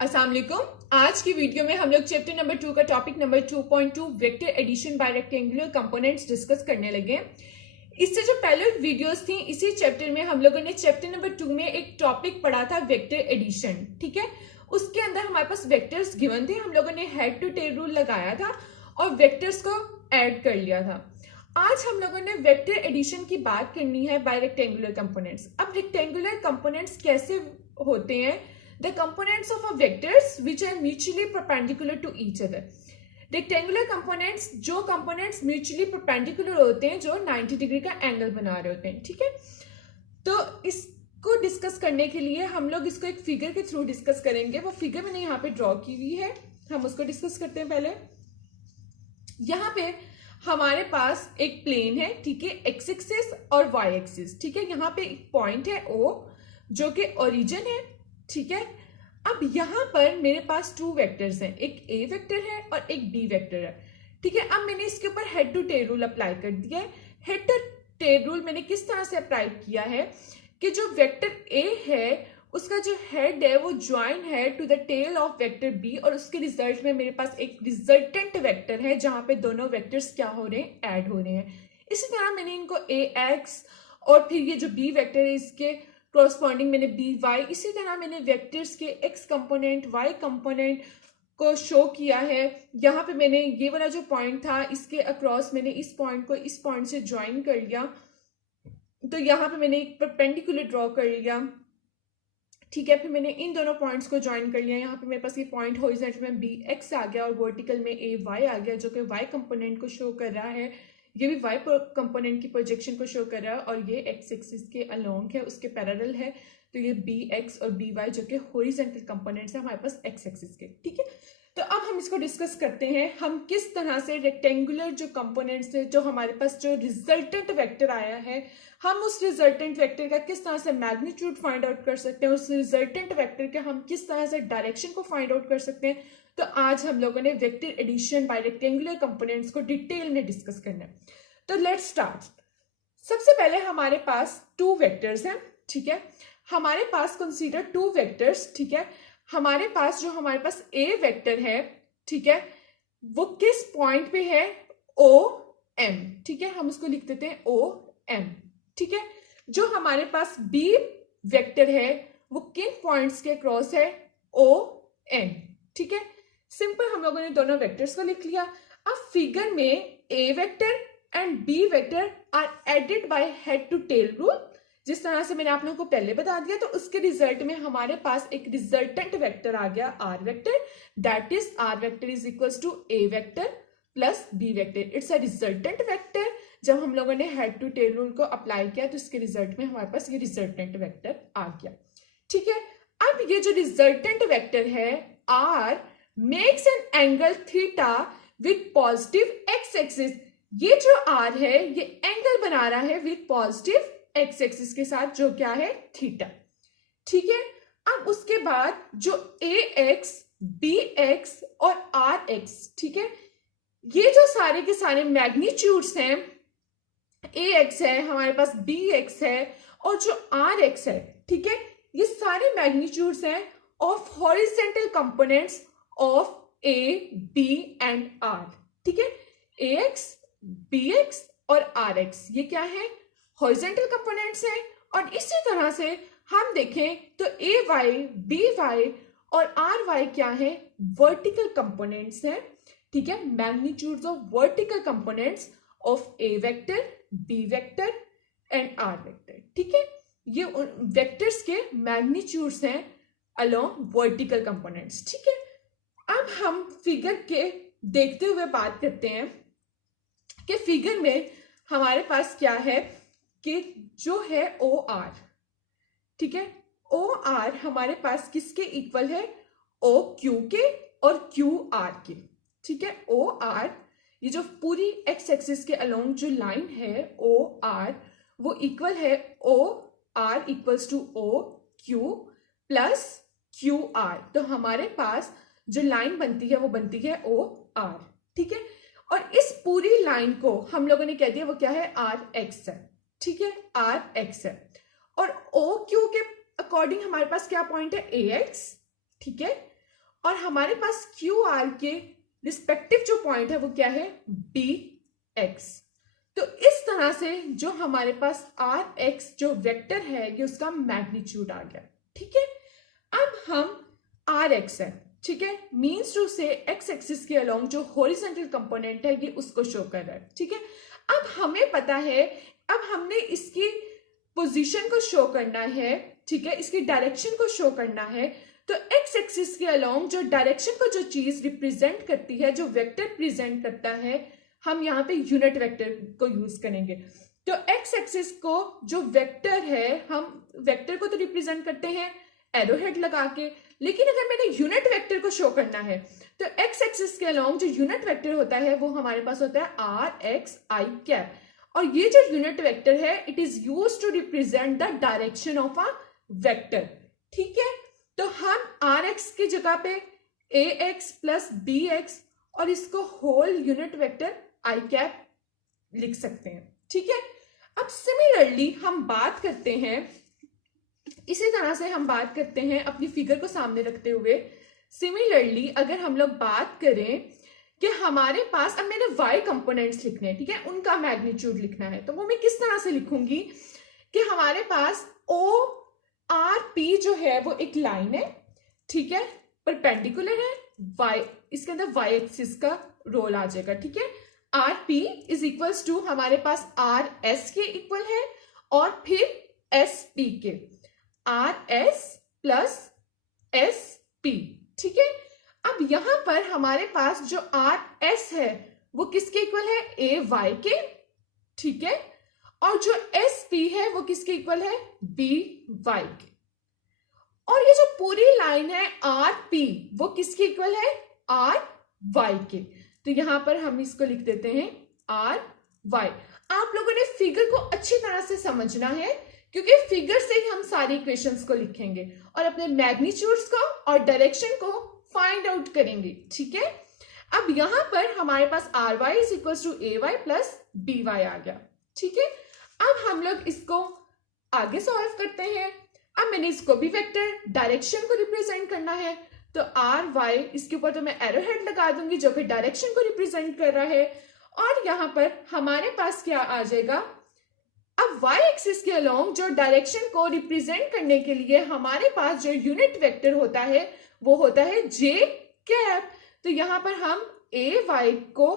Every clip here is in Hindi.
अस्सलाम वालेकुम। आज की वीडियो में हम लोग चैप्टर नंबर 2 का topic number 2.2 vector addition by rectangular components discuss करने लगे। इससे जो पहले वीडियोस थी इसी चैप्टर में हम लोगों ने चैप्टर नंबर 2 में एक टॉपिक पढ़ा था वेक्टर एडिशन। ठीक है, उसके अंदर हमारे पास वेक्टर्स गिवन थे, हम लोगों ने हेड टू टेल रूल लगाया था और वेक्टर्स को ऐड कर लिया था। आज हम लोगों ने वेक्टर एडिशन की बात करनी है बाय रेक्टेंगुलर कंपोनेंट्स। अब रेक्टेंगुलर कंपोनेंट्स कैसे होते हैं? The components of a vectors which are mutually perpendicular to each other. Rectangular components, जो components mutually perpendicular होते हैं, जो 90 डिग्री का एंगल बना रहे होते हैं। ठीक है, तो इसको डिस्कस करने के लिए हम लोग इसको एक फिगर के थ्रू डिस्कस करेंगे। वो फिगर मैंने यहाँ पे ड्रॉ की हुई है, हम उसको डिस्कस करते हैं। पहले यहाँ पे हमारे पास एक प्लेन है, ठीक है, एक्स एक्सिस और वाई एक्सिस। ठीक है, यहाँ पे एक पॉइंट है O जो कि ओरिजिन है। ठीक है, अब यहां पर मेरे पास टू वेक्टर्स हैं, एक ए वेक्टर है और एक बी वेक्टर है। ठीक है, अब मैंने इसके ऊपर head to tail rule apply कर दिया है। हेड टू टेल रूल मैंने किस तरह से अप्लाई किया है कि जो वेक्टर ए है उसका जो हेड है वो ज्वाइन है to the tail of vector B, और उसके रिजल्ट में मेरे पास एक रिजल्टेंट वेक्टर है जहां पे दोनों वेक्टर्स क्या हो रहे हैं, ऐड हो रहे हैं। इसी तरह मैंने इनको ए एक्स और फिर ये जो बी वेक्टर है इसके कोरस्पॉन्डिंग मैंने बी वाई, इसी तरह मैंने वेक्टर्स के एक्स कंपोनेंट वाई कंपोनेंट को शो किया है। यहाँ पे मैंने ये वाला जो पॉइंट था इसके अक्रॉस मैंने इस पॉइंट को इस पॉइंट से ज्वाइन कर लिया, तो यहाँ पे मैंने एक परपेंडिकुलर ड्रॉ कर लिया। ठीक है, फिर मैंने इन दोनों पॉइंट्स को ज्वाइन कर लिया। यहाँ पे मेरे पास ये पॉइंट हॉरिजॉन्टल में बी एक्स आ गया और वर्टिकल में ए वाई आ गया, जो कि वाई कंपोनेंट को शो कर रहा है। ये भी वाई कंपोनेंट की प्रोजेक्शन को शो कर रहा है और ये एक्स एक्सिस के अलोंग है, उसके पैरेलल है। तो ये बी एक्स और बी वाई जो कि हॉरिजॉन्टल कंपोनेंट्स है हमारे पास एक्स एक्सिस के। ठीक है, तो अब हम इसको डिस्कस करते हैं, हम किस तरह से रेक्टेंगुलर जो कंपोनेंट्स है, जो हमारे पास जो रिजल्टेंट वेक्टर आया है, हम उस रिजल्टेंट वेक्टर का किस तरह से मैग्नीट्यूड फाइंड आउट कर सकते हैं, उस रिजल्टेंट वेक्टर के हम किस तरह से डायरेक्शन को फाइंड आउट कर सकते हैं। तो आज हम लोगों ने vector addition by rectangular components को डिटेल में डिस्कस करना है। तो लेट्स स्टार्ट। सबसे पहले हमारे पास टू वेक्टर्स हैं। ठीक है, हमारे पास कंसीडर टू वेक्टर्स। ठीक है, हमारे पास जो हमारे पास ए वेक्टर है, ठीक है, वो किस पॉइंट पे है, ओ एम। ठीक है, हम उसको लिख देते हैं ओ एम। ठीक है, जो हमारे पास बी वेक्टर है वो किन पॉइंट्स के क्रॉस है, ओ एन। ठीक है, सिंपल हम लोगों ने दोनों वेक्टर्स को लिख लिया। अब फिगर में A vector and B vector are added by head to tail rule, जिस तरह से मैंने आप लोगों को पहले बता दिया। तो उसके रिजल्ट में हमारे पास एक रिजल्टेंट वेक्टर आ गया R vector, that is R vector is equals to A vector plus B vector. It's a resultant vector. जब हम लोगों ने हेड टू टेल रूल को अप्लाई किया तो इसके रिजल्ट में हमारे पास ये रिजल्टेंट वेक्टर आ गया। ठीक है, अब ये जो रिजल्टेंट वेक्टर है R makes an angle theta with positive X axis. ये जो आर है ये एंगल बना रहा है विथ पॉजिटिव एक्स एक्सिस के साथ, जो क्या है, थीटा। ठीक है, अब उसके बाद जो ए एक्स बी एक्स और आर एक्स, ठीक है, ये जो सारे के सारे मैग्नीट्यूड्स हैं, ए एक्स है हमारे पास, बी एक्स है और जो आर एक्स है, ठीक है, ये सारे मैग्नीट्यूड्स हैं of horizontal components of A B and R. ठीक है, ए एक्स बी एक्स और आर एक्स ये क्या है, हॉरिजॉन्टल कंपोनेंट्स हैं। और इसी तरह से हम देखें तो ए वाई बी वाई और आर वाई क्या है, वर्टिकल कंपोनेंट्स हैं। ठीक है, magnitudes of vertical components of A vector B vector and R vector. ठीक है, ये वेक्टर्स के मैग्नीट्यूड्स हैं अलोंग वर्टिकल कंपोनेंट्स। ठीक है, अब हम फिगर के देखते हुए बात करते हैं कि फिगर में हमारे पास क्या है कि जो है ओ आर, ठीक है, ओ आर हमारे पास किसके इक्वल है, ओ क्यू के और क्यू आर के। ठीक है, ओ आर ये जो पूरी एक्स एक्सिस के अलोंग जो लाइन है ओ आर वो इक्वल है O R equals to O Q plus Q R. तो हमारे पास जो लाइन बनती है वो बनती है ओ आर। ठीक है, और इस पूरी लाइन को हम लोगों ने कह दिया वो क्या है, आर एक्स है। ठीक है, आर एक्स है और ओ क्यू के अकॉर्डिंग हमारे पास क्या पॉइंट है, ए एक्स। ठीक है, और हमारे पास क्यू आर के रिस्पेक्टिव जो पॉइंट है वो क्या है, बी एक्स। तो इस तरह से जो हमारे पास आर एक्स जो वेक्टर है ये उसका मैग्नीट्यूड आ गया। ठीक है, अब हम आर एक्स है, ठीक है, मीन्स टू से एक्स एक्सिस के अलोंग जो हॉरिजॉन्टल कंपोनेंट है ये उसको शो कर रहा है। ठीक है, अब हमें पता है, अब हमने इसकी पोजीशन को शो करना है, ठीक है, इसकी डायरेक्शन को शो करना है। तो एक्स एक्सिस के अलोंग जो डायरेक्शन को जो चीज रिप्रेजेंट करती है, जो वेक्टर प्रेजेंट करता है, हम यहाँ पे यूनिट वेक्टर को यूज करेंगे। तो एक्स एक्सिस को जो वेक्टर है, हम वेक्टर को तो रिप्रेजेंट करते हैं एरो हेड लगा के, लेकिन अगर मैंने यूनिट वेक्टर को शो करना है तो एक्स एक्सिस के अलोंग जो यूनिट वेक्टर होता है वो हमारे पास होता है आर एक्स आई कैप। और ये जो यूनिट वेक्टर है it is used to represent the direction of a vector. ठीक है, तो हम आर एक्स की जगह पे A X plus B X और इसको whole unit vector I cap लिख सकते हैं। ठीक है, अब सिमिलरली हम बात करते हैं, इसी तरह से हम बात करते हैं अपनी फिगर को सामने रखते हुए। सिमिलरली अगर हम लोग बात करें कि हमारे पास, अब मैंने y कंपोनेंट्स लिखने हैं, ठीक है, उनका मैग्नीट्यूड लिखना है, तो वो मैं किस तरह से लिखूंगी कि हमारे पास ओ आर पी जो है वो एक लाइन है, ठीक है, परपेंडिकुलर है, y इसके अंदर y एक्सिस का रोल आ जाएगा। ठीक है, R P is equals to हमारे पास आर एस के इक्वल है और फिर एस पी के, R S plus S P. ठीक है, अब यहां पर हमारे पास जो आर एस है वो किसके इक्वल है, ए वाई के, ठीक है, और जो एस पी है वो किसके इक्वल है, बी वाई के। और ये जो पूरी लाइन है आर पी वो किसके इक्वल है, आर वाई के। तो यहां पर हम इसको लिख देते हैं आर वाई। आप लोगों ने फिगर को अच्छी तरह से समझना है क्योंकि फिगर से ही हम सारी इक्वेशंस को लिखेंगे और अपने मैग्नीट्यूड्स को और डायरेक्शन को फाइंड आउट करेंगे। ठीक है, अब यहां पर हमारे पास R Y is equal to A Y plus B Y आ गया। ठीक है, अब हम लोग इसको आगे सॉल्व करते हैं। अब मैंने इसको भी वेक्टर डायरेक्शन को रिप्रेजेंट करना है, तो आर वाई इसके ऊपर तो मैं एरो हेड लगा दूंगी जो कि डायरेक्शन को रिप्रेजेंट कर रहा है, और यहां पर हमारे पास क्या आ जाएगा, अब y एक्सिस के अलोंग जो डायरेक्शन को रिप्रेजेंट करने के लिए हमारे पास जो यूनिट वेक्टर होता है वो होता है j कैप। तो यहां पर हम ए वाई को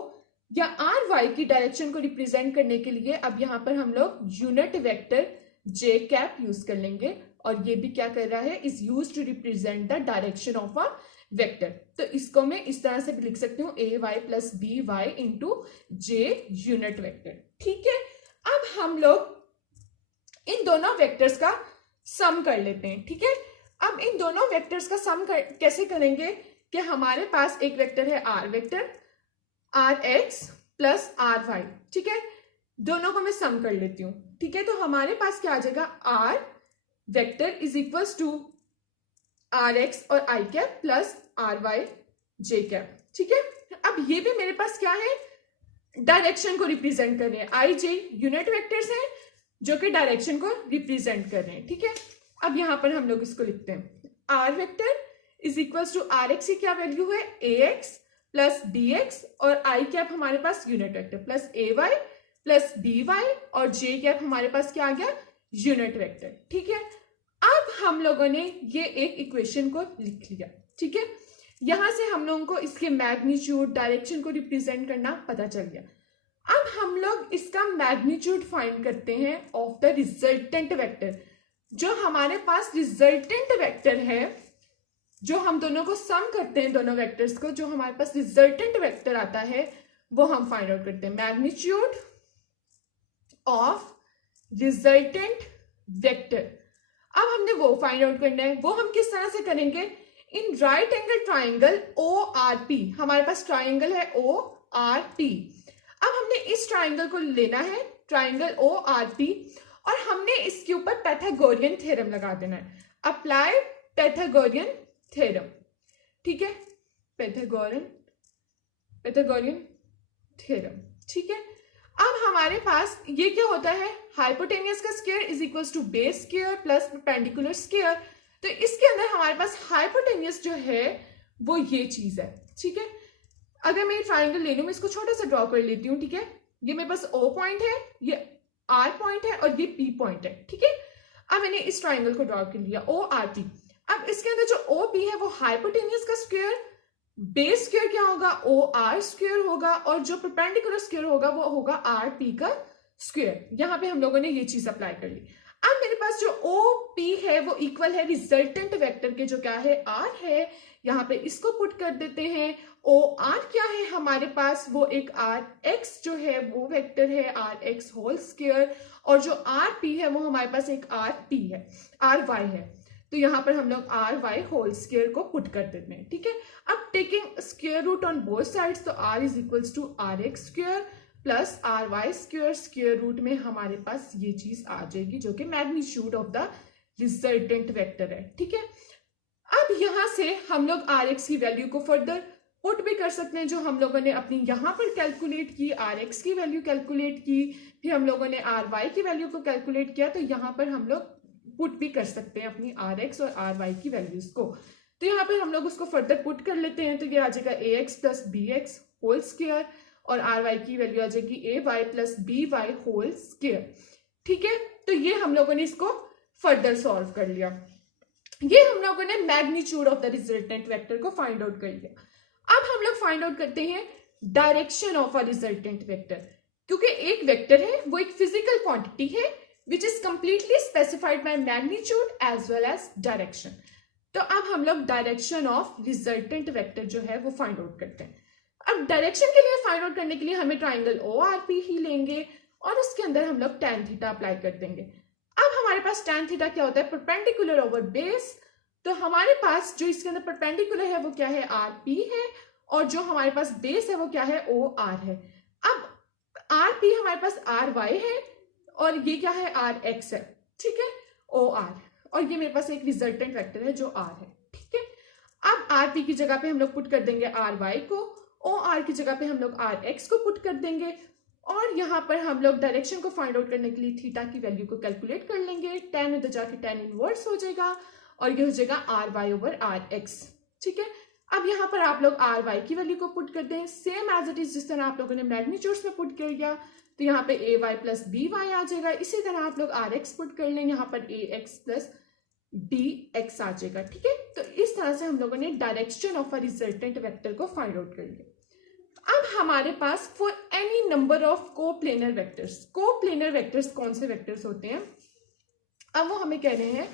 या आर वाई की डायरेक्शन को रिप्रेजेंट करने के लिए अब यहां पर हम लोग unit vector j cap use कर लेंगे, और ये भी क्या कर रहा है, is use to represent the direction of a vector. तो इसको मैं इस तरह से भी लिख सकती हूँ A Y plus B Y into J unit vector. ठीक है, अब हम लोग इन दोनों वेक्टर्स का सम कर लेते हैं। ठीक है, अब इन दोनों वेक्टर्स का सम कैसे करेंगे कि हमारे पास एक वेक्टर है R vector, R X plus R Y. ठीक है, दोनों को मैं सम कर लेती हूँ। ठीक है, तो हमारे पास क्या आ जाएगा, R vector is equals to R X और I cap plus R Y J cap. ठीक है, अब ये भी मेरे पास क्या है, डायरेक्शन को रिप्रेजेंट कर रहे हैं, आई जे यूनिट वेक्टर्स हैं जो कि डायरेक्शन को रिप्रेजेंट कर रहे हैं। ठीक है, अब यहां पर हम लोग इसको लिखते हैं, R vector is equals to R X की क्या वैल्यू है, A X plus B X, और आई कैप हमारे पास unit vector plus A Y plus B Y, और जे कैप हमारे पास क्या आ गया, यूनिट वेक्टर। ठीक है, अब हम लोगों ने ये एक इक्वेशन को लिख लिया। ठीक है, यहां से हम लोगों को इसके मैग्नीट्यूड डायरेक्शन को रिप्रेजेंट करना पता चल गया। अब हम लोग इसका मैग्नीट्यूड फाइंड करते हैं ऑफ द रिजल्टेंट वेक्टर। जो हमारे पास रिजल्टेंट वेक्टर है, जो हम दोनों को सम करते हैं, दोनों वेक्टर्स को, जो हमारे पास रिजल्टेंट वेक्टर आता है वो हम फाइंड आउट करते हैं। मैग्नीट्यूड ऑफ रिजल्टेंट वेक्टर, अब हमने वो फाइंड आउट करना है। वो हम किस तरह से करेंगे, in right angle triangle O R P, हमारे पास ट्राइंगल है ओ आर पी। अब हमने इस ट्राइंगल को लेना है, ट्राइंगल ओ आर पी, और हमने इसके ऊपर पैथागोरियन थ्योरम लगा देना है, अप्लाई पैथागोरियन थ्योरम। ठीक है, पैथागोरियन थ्योरम। ठीक है, अब हमारे पास ये क्या होता है, हाइपोटेनियस का square is equals to base square plus perpendicular square. तो इसके अंदर हमारे पास हाइपोटेनियस जो है वो ये चीज है, ठीक है। अगर मैं ट्राइंगल ले लूं, मैं इसको छोटा सा ड्रॉ कर लेती हूँ, ठीक है। ये मेरे पास O पॉइंट है, ये R पॉइंट है और ये P पॉइंट है, ठीक है। अब मैंने इस ट्राइंगल को ड्रॉ कर लिया ORP। अब इसके अंदर जो OP है वो हाइपोटेन्यूज का स्क्वायर, बेस स्क्वायर क्या होगा, OR स्क्वायर होगा, और जो परपेंडिकुलर स्क्वायर होगा वो होगा RP का स्क्वायर। यहां पे हम लोगों ने ये चीज अप्लाई कर ली। अब मेरे पास जो OP है वो इक्वल है रिजल्टेंट वेक्टर के, जो क्या है R है। यहाँ पे इसको पुट कर देते हैं। OR क्या है हमारे पास, वो एक RX जो है वो वेक्टर है, RX होल स्क्वायर, और जो RP है वो हमारे पास एक RP है, RY है। तो यहाँ पर हम लोग RY होल स्क्वायर को पुट कर देते हैं, ठीक है। अब taking square root on both sides, तो R is equals to RX square plus RY square, square root में हमारे पास ये चीज आ जाएगी जो कि magnitude of the resultant vector है, ठीक है। अब यहां से हम लोग RX की वैल्यू को फर्दर पुट भी कर सकते हैं, जो हम लोगों ने अपनी यहां पर कैलकुलेट की, RX की वैल्यू कैलकुलेट की, फिर हम लोगों ने RY की वैल्यू को कैलकुलेट किया, तो यहां पर हम लोग पुट भी कर सकते हैं अपनी RX और RY की वैल्यूज को। तो यहाँ पर हम लोग उसको फर्दर पुट कर लेते हैं, तो ये आ जाएगा AX plus BX whole square, और RY की वैल्यू आ जाएगी AY plus BY whole square, ठीक है। तो ये हम लोगों ने इसको फर्दर सॉल्व कर लिया। ये हम लोगों ने magnitude of the resultant vector को फाइंड आउट कर लिया। अब हम लोग फाइंड आउट करते हैं direction of a resultant vector, क्योंकि एक वेक्टर है वो एक फिजिकल क्वांटिटी है which is completely specified by magnitude as well as direction. तो अब हम लोग डायरेक्शन ऑफ रिजल्टेंट वेक्टर जो है वो फाइंड आउट करते हैं। अब डायरेक्शन के लिए फाइंड आउट करने के लिए हमें ट्राइंगल ORP ही लेंगे और उसके अंदर हम लोग tan थीटा अप्लाई कर देंगे। अब हमारे पास tan थीटा क्या होता है, परपेंडिकुलर ओवर बेस। तो हमारे पास जो इसके अंदर परपेंडिकुलर है वो क्या है, RP है, और जो हमारे पास बेस है वो क्या है, OR है। अब RP हमारे पास RY है और ये क्या है, RX है, ठीक है, OR, और ये मेरे पास एक रिजल्टेंट वेक्टर है जो R है, ठीक है। अब RP की जगह पे हम लोग पुट कर देंगे RY को, OR की जगह पे हम लोग RX को पुट कर देंगे, और यहाँ पर हम लोग डायरेक्शन को फाइंड आउट करने के लिए थीटा की वैल्यू को कैलकुलेट कर लेंगे। tan उधर जाके tan इनवर्स हो जाएगा और ये हो जाएगा RY ओवर RX, ठीक है। अब यहाँ पर आप लोग RY की वैल्यू को पुट कर दें, सेम एज इट इज जिस तरह आप लोगों ने मैग्नीट्यूड्स में पुट कर दिया, तो यहाँ पे AY प्लस BY आ जाएगा। इसी तरह आप लोग RX पुट कर लें, यहाँ पर AX प्लस BX आ जाएगा, ठीक है। तो इस तरह से हम लोगों ने direction of a resultant vector को फाइंड आउट कर लिया। अब हमारे पास for any number of coplanar vectors, coplanar vectors कौन से वेक्टर्स होते हैं, अब वो हमें कह रहे हैं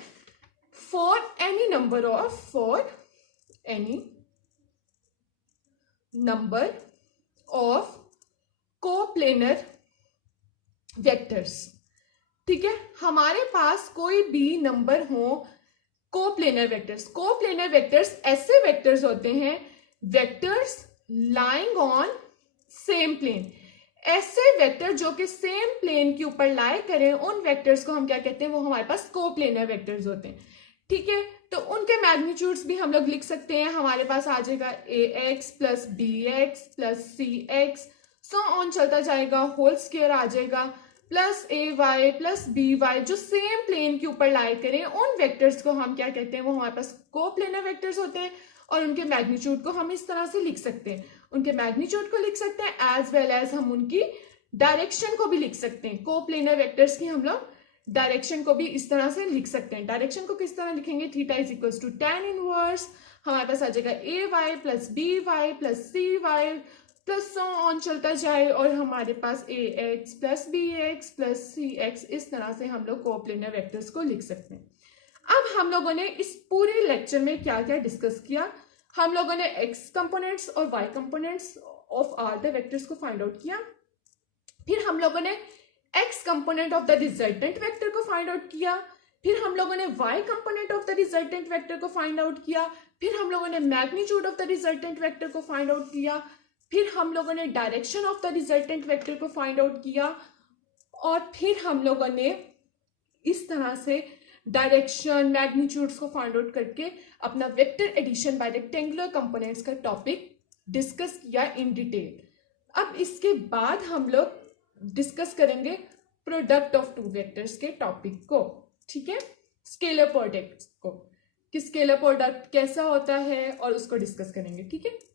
for any number of coplanar vectors, ठीक है। हमारे पास कोई भी नंबर हो कोप्लेनर वेक्टर्स ऐसे वेक्टर्स होते हैं, vectors lying on same plane. ऐसे वेक्टर जो कि सेम प्लेन के ऊपर लाई करें, उन वेक्टर्स को हम क्या कहते हैं, वो हमारे पास कोप्लेनर वेक्टर्स होते हैं, ठीक है। तो उनके मैग्नीट्यूड्स भी हम लोग लिख सकते हैं। हमारे पास आ जाएगा AX plus BX plus CX, so on चलता जाएगा, होल स्क्वायर आ जाएगा, प्लस AY प्लस BY, जो सेम प्लेन के ऊपर लाई करें, उन वेक्टर्स को हम क्या कहते हैं, वो हमारे पास कोप्लेनर वेक्टर्स होते हैं। और उनके मैग्नीट्यूड को हम इस तरह से लिख सकते हैं, उनके मैग्नीट्यूड को लिख सकते हैं एज वेल एज हम उनकी डायरेक्शन को भी लिख सकते हैं। कोप्लेनर वेक्टर्स की हम लोग डायरेक्शन को भी इस तरह से लिख सकते हैं। डायरेक्शन को किस तरह लिखेंगे, theta is equals to tan inverse, हमारे पास आ जाएगा AY plus BY plus CY plus so on चलता जाए, और हमारे पास AX plus BX plus CX, इस तरह से हम लोग कोप्लेनर वेक्टर्स को लिख सकते हैं। अब हम लोगों ने इस पूरे लेक्चर में क्या क्या डिस्कस किया, हम लोगों ने X कंपोनेंट्स और Y components of R the vectors को फाइंड आउट किया, फिर हम लोगों ने X component of the resultant vector को फाइंड आउट किया, फिर हम लोगों ने Y component of the resultant vector को फाइंड आउट किया, फिर हम लोगों ने magnitude of the resultant vector को फाइंड आउट किया, फिर हम लोगों ने direction of the resultant vector को फाइंड आउट किया, और फिर हम लोगों ने इस तरह से डायरेक्शन मैग्नीट्यूड्स को फाइंड आउट करके अपना vector addition by rectangular components का टॉपिक डिस्कस किया इन डिटेल। अब इसके बाद हम लोग डिस्कस करेंगे प्रोडक्ट ऑफ टू वेक्टर्स के टॉपिक को, ठीक है, स्केलर प्रोडक्ट्स को। कि स्केलर प्रोडक्ट कैसा होता है और उसको डिस्कस करेंगे, ठीक है।